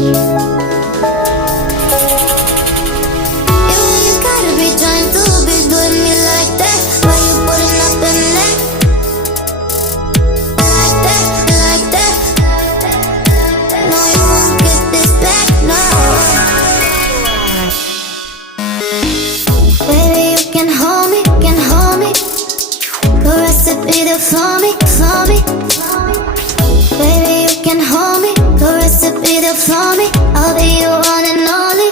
You gotta be trying to be doing me like that. Why you putting up in that? Like that, like that. No, you won't get this back, no. Baby, you can hold me, can hold me. The recipe there for me, for me. Baby, you can hold me. The recipe there for me. I'll be your one and only.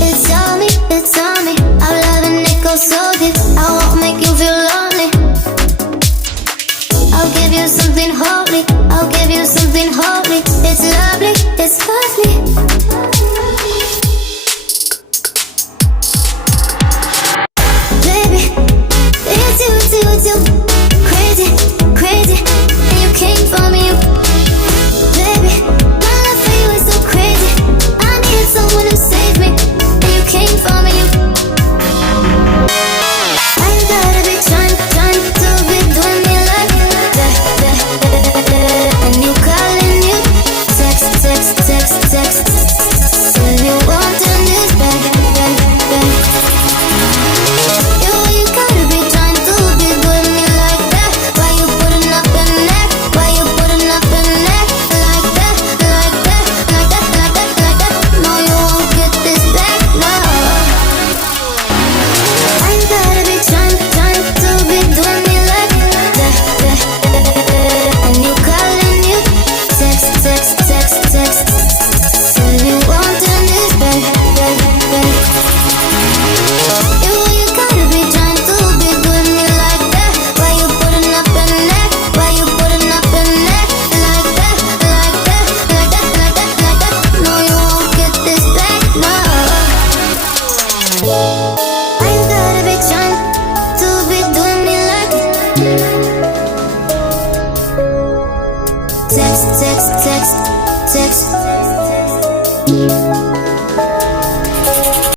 It's on me, it's on me. I'm loving it goes so deep. I won't make you feel lonely. I'll give you something holy. I'll give you something holy. It's lovely, it's lovely. Baby, it's you, it's you, it's you. Crazy, crazy. And you came for me, you. Baby, my love for you is so crazy. I need someone to save me. And you came for me, you. I gotta be trying to be doing me like that. And you calling you. Text, text, text, text. Say you want to this back. You gotta be trying to be doing me like that. Why you putting up in that? Why you putting up in that? Like that, like that, like that, like that, like that. No, you won't get this back, no. I gotta be trying to be doing me like that. And you calling you. Text, text, text, text. Say you want to this back. You gotta be trying to be doing me like that. Why you putting up in that? Why you putting up in that? Like that, like that, like that, like that, like that. No, you won't get this back, no. I gotta be trying to be doing me like text, text, text, text.